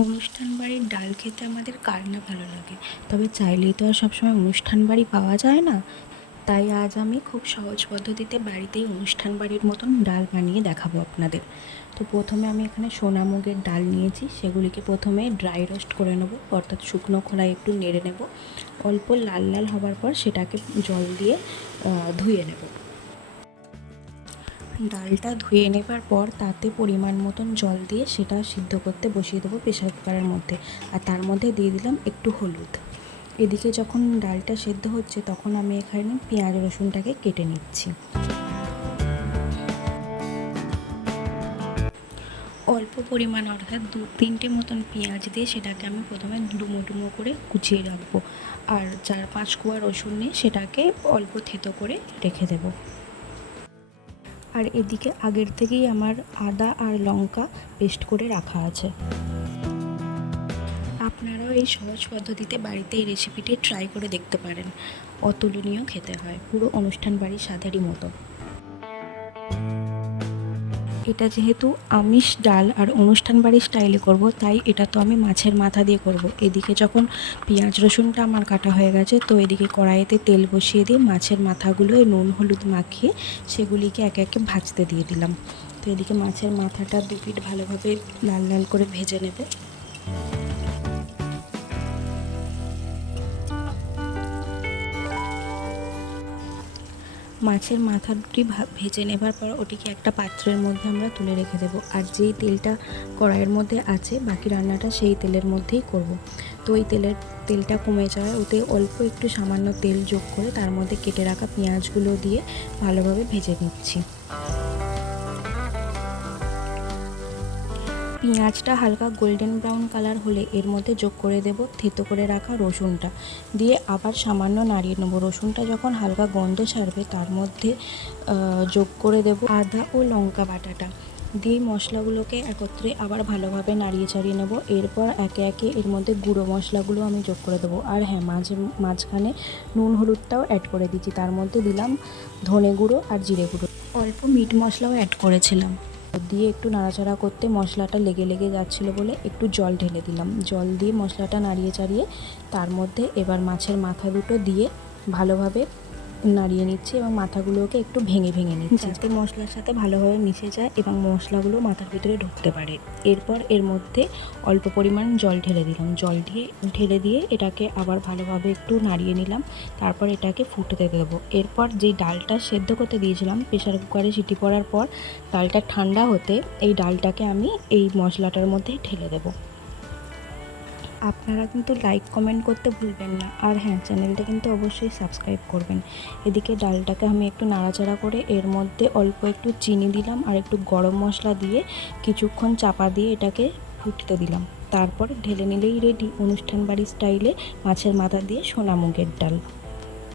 অনুষ্ঠান বাড়ির ডাল খেতে আমাদের কার না ভালো লাগে? তবে চাইলেই তো আর সবসময় অনুষ্ঠান বাড়ি পাওয়া যায় না। তাই আজ আমি খুব সহজ পদ্ধতিতে বাড়িতেই অনুষ্ঠান বাড়ির মতন ডাল বানিয়ে দেখাবো আপনাদের। তো প্রথমে আমি এখানে সোনা মুগের ডাল নিয়েছি। সেগুলিকে প্রথমে ড্রাই রোস্ট করে নেব, অর্থাৎ শুকনো খোলায় একটু নেড়ে নেব। অল্প লাল লাল হবার পর সেটাকে জল দিয়ে ধুয়ে নেব। ডালটা ধুয়ে নেবার পর তাতে পরিমাণ মতন জল দিয়ে সেটা সিদ্ধ করতে বসিয়ে দেবো প্রেশার কুকারের মধ্যে। আর তার মধ্যে দিয়ে দিলাম একটু হলুদ। এদিকে যখন ডালটা সেদ্ধ হচ্ছে তখন আমি এখানে পেঁয়াজ, রসুনটাকে কেটে নিচ্ছি। অল্প পরিমাণ অর্থাৎ দু তিনটে মতন পেঁয়াজ দিয়ে সেটাকে আমি প্রথমে ডুমো ডুমো করে কুচিয়ে রাখব। আর চার পাঁচ কুয়া রসুন নিয়ে সেটাকে অল্প থেতো করে রেখে দেবো। আর এদিকে আগের থেকেই আমার আদা আর লঙ্কা পেস্ট করে রাখা আছে। আপনারাও এই সহজ পদ্ধতিতে বাড়িতে এই রেসিপিটি ট্রাই করে দেখতে পারেন। অতুলনীয় খেতে হয়। পুরো অনুষ্ঠান বাড়ির স্বাদেরই মতো। এটা যেহেতু আমিষ ডাল আর অনুষ্ঠান বাড়ির স্টাইলে করব, তাই এটা তো আমি মাছের মাথা দিয়ে করব। এদিকে যখন পেঁয়াজ, রসুনটা আমার কাটা হয়ে গেছে, তো এদিকে কড়াইতে তেল বসিয়ে দিয়ে মাছের মাথাগুলো নুন হলুদ মাখিয়ে সেগুলিকে একে একে ভাজতে দিয়ে দিলাম। তো এদিকে মাছের মাথাটা দু পিঠ ভালোভাবে লাল লাল করে ভেজে নেব। মাছের মাথা দুটি ভেজে নেবার পর ওটিকে একটা পাত্রের মধ্যে আমরা তুলে রেখে দেবো। আর যেই তেলটা কড়াইয়ের মধ্যে আছে, বাকি রান্নাটা সেই তেলের মধ্যেই করব। তো ওই তেলের, তেলটা কমে যাওয়ায় ওতে অল্প একটু সামান্য তেল যোগ করে তার মধ্যে কেটে রাখা পেঁয়াজগুলো দিয়ে ভালোভাবে ভেজে নিচ্ছি। পেঁয়াজটা হালকা গোল্ডেন ব্রাউন কালার হলে এর মধ্যে যোগ করে দেব, থেতো করে রাখা রসুনটা। দিয়ে আবার সামান্য নাড়িয়ে নেব। রসুনটা যখন হালকা গন্ধ ছাড়বে, তার মধ্যে যোগ করে দেব আদা ও লঙ্কা বাটাটা। দিয়ে মশলাগুলোকে একত্রে আবার ভালোভাবে নাড়িয়ে চাড়িয়ে নেব। এরপর একে একে এর মধ্যে গুঁড়ো মশলাগুলো আমি যোগ করে দেবো। আর হ্যাঁ মাঝে, মাঝখানে নুন হলুদটাও অ্যাড করে দিচ্ছি। তার মধ্যে দিলাম ধনে গুঁড়ো আর জিরে গুঁড়ো। অল্প মিট মশলাও অ্যাড করেছিলাম। দিয়ে একটু নাড়াচাড়া করতে মশলাটা লেগে লেগে যাচ্ছিল বলে একটু জল ঢেলে দিলাম। জল দিয়ে মশলাটা নাড়িয়ে চাড়িয়ে তার মধ্যে এবার মাছের মাথা দুটো দিয়ে ভালোভাবে নাড়িয়ে নিচ্ছি এবং মাথাগুলোকে একটু ভেঙে ভেঙে নিচ্ছি। যাতে মশলার সাথে ভালোভাবে মিশে যায় এবং মশলাগুলো মাথার ভিতরে ঢুকতে পারে। এরপর এর মধ্যে অল্প পরিমাণ জল ঢেলে দিলাম। জল দিয়ে ঢেলে দিয়ে এটাকে আবার ভালোভাবে একটু নাড়িয়ে নিলাম। তারপর এটাকে ফুটতে দেবো। এরপর যে ডালটা সেদ্ধ করতে দিয়েছিলাম প্রেশার কুকারে সিটি পড়ার পর ডালটা ঠান্ডা হতে এই ডালটাকে আমি এই মশলাটার মধ্যে ঢেলে দেবো। আপনারা কিন্তু লাইক কমেন্ট করতে ভুলবেন না। আর হ্যাঁ চ্যানেলটা কিন্তু অবশ্যই সাবস্ক্রাইব করবেন। এদিকে ডালটাকে আমি একটু নাড়াচাড়া করে এর মধ্যে অল্প একটু চিনি দিলাম আর একটু গরম মশলা দিয়ে কিছুক্ষণ চাপা দিয়ে এটাকে ফুটতে দিলাম। তারপর ঢেলে নিলেই রেডি অনুষ্ঠান বাড়ির স্টাইলে মাছের মাথা দিয়ে সোনা মুগের ডাল।